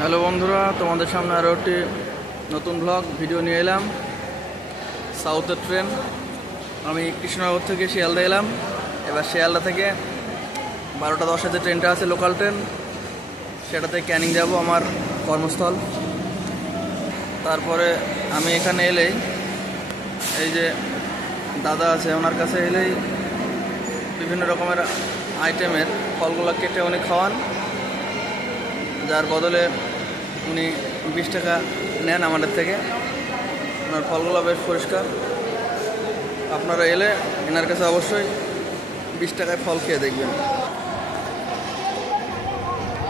Hello বন্ধুরা, তোমাদের সামনে আরও একটি নতুন ব্লগ ভিডিও নিয়ে এলাম। সাউথের ট্রেন। আমি কৃষ্ণনগর থেকে শিয়ালদা এলাম। এবার শিয়ালদা থেকে 12টা 10 যে ট্রেনটা আছে লোকাল ট্রেন, সেটাতে ক্যানিং যাব আমার কর্মস্থল। তারপরে আমি এখানে এলেই এই যে দাদা আছে, ওনার কাছে এলেই বিভিন্ন রকমের আইটেমের ফলগুলো কেটে উনি খাওয়ান, যার বদলে উনি 20 টাকা নেন আমাদের থেকে। ওনার ফলগুলো বেশ পরিষ্কার। আপনারা এলে এনার কাছে অবশ্যই 20 টাকায় ফল খেয়ে দেখবেন।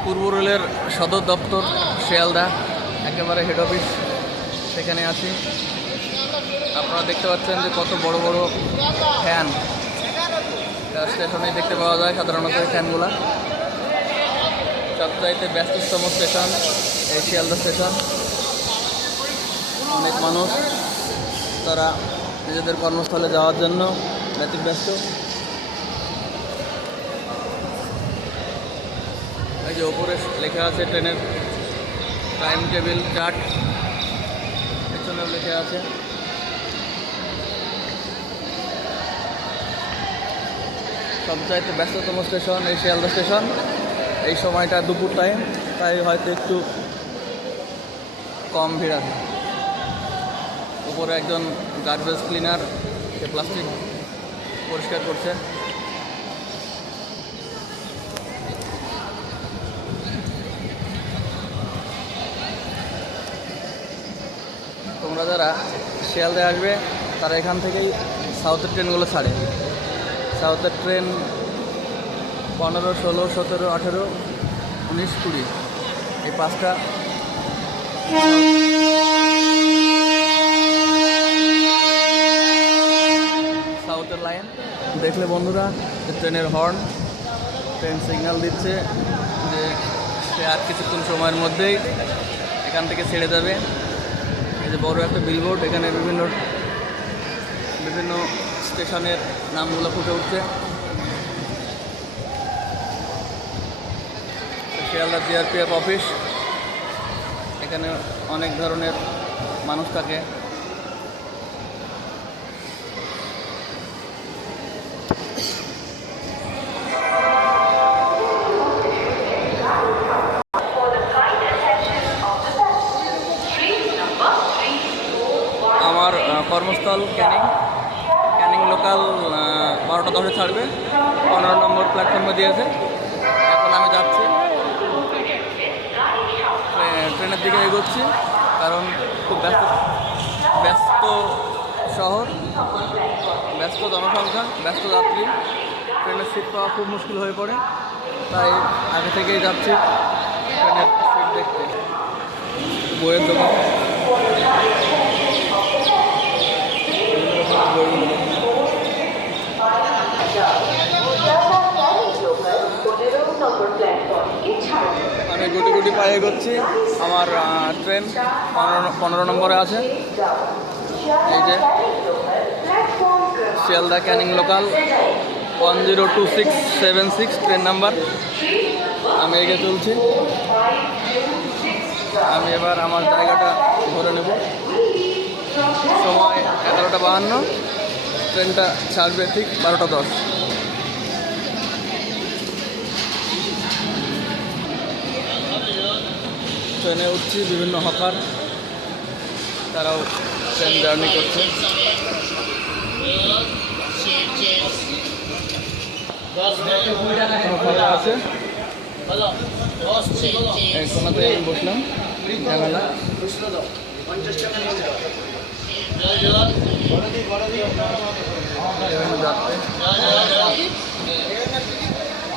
পূর্ব রেলের সদর দপ্তর শিয়ালদা, একেবারে হেড অফিস, সেখানে আছি। আপনারা দেখতে পাচ্ছেন যে কত বড় বড় ফ্যান স্টেশনে দেখতে পাওয়া যায়। সাধারণত এই ফ্যানগুলা সবচাইতে ব্যস্ততম স্টেশন এই শিয়ালদা স্টেশন। অনেক মানুষ তারা নিজেদের কর্মস্থলে যাওয়ার জন্য ব্যস্ত। এই যে ওপরে লেখা আছে ট্রেনের টাইম টেবিল চার্ট, পেছনেও লেখা আছে। সবচাইতে ব্যস্ততম স্টেশন এই শিয়ালদা স্টেশন। এই সময়টা দুপুর টাইম, তাই হয়তো একটু কম ভিড় আছে। উপরে একজন গার্বেজ ক্লিনার প্লাস্টিক পরিষ্কার করছে। তোমরা যারা শিয়ালদায় আসবে তারা এখান থেকেই সাউথের ট্রেনগুলো ছাড়ে। সাউথের ট্রেন 15, 16, 17, 18, 19, 20 এই 5টা সাউথের লাইন। দেখলে বন্ধুরা ট্রেনের হর্ন, ট্রেন সিগন্যাল দিচ্ছে যে সে আর কিছুক্ষণ সময়ের মধ্যেই এখান থেকে ছেড়ে যাবে। এই যে বড় একটা বিলবোর্ড, এখানে বিভিন্ন স্টেশনের নামগুলো ফুটে উঠছে। শিয়ালদা জিআরপিএফ অফিস, এখানে অনেক ধরনের মানুষ থাকে। আমার কর্মস্থল ক্যানিং লোকাল 12টা 10 ছাড়বে, 15 নম্বর প্ল্যাটফর্মে দিয়েছে। এখন আমি যাচ্ছি, ট্রেনের দিকে এগোচ্ছি, কারণ খুব ব্যস্ত শহর, ব্যস্ত জনসংখ্যা, ব্যস্ত যাত্রী, ট্রেনের সিট পাওয়া খুব মুশকিল হয়ে পড়ে। তাই আগে থেকেই যাচ্ছি ট্রেনের সিট দেখতে। বইয়ের দোকান, আমি গুটি গুটি পায়ে এগোচ্ছি। আমার ট্রেন 15 নম্বরে আছে। এই যে Sealdah Canning local 102676 train number. আমি এগিয়ে চলছি। আমি এবার আমার জায়গাটা ধরে নেব। সময় 11টা 52, ট্রেনটা ছাড়বে ঠিক 12টা 10। ট্রেনে উঠছি, বিভিন্ন হকার তারাও ট্রেন জার্নি করছে। আছে কোনাতে আমি বসলাম, ঝামেলা।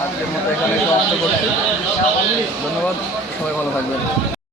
আজকের মতো এখানে সমাপ্ত করছি। ধন্যবাদ, সবাই ভালো থাকবেন।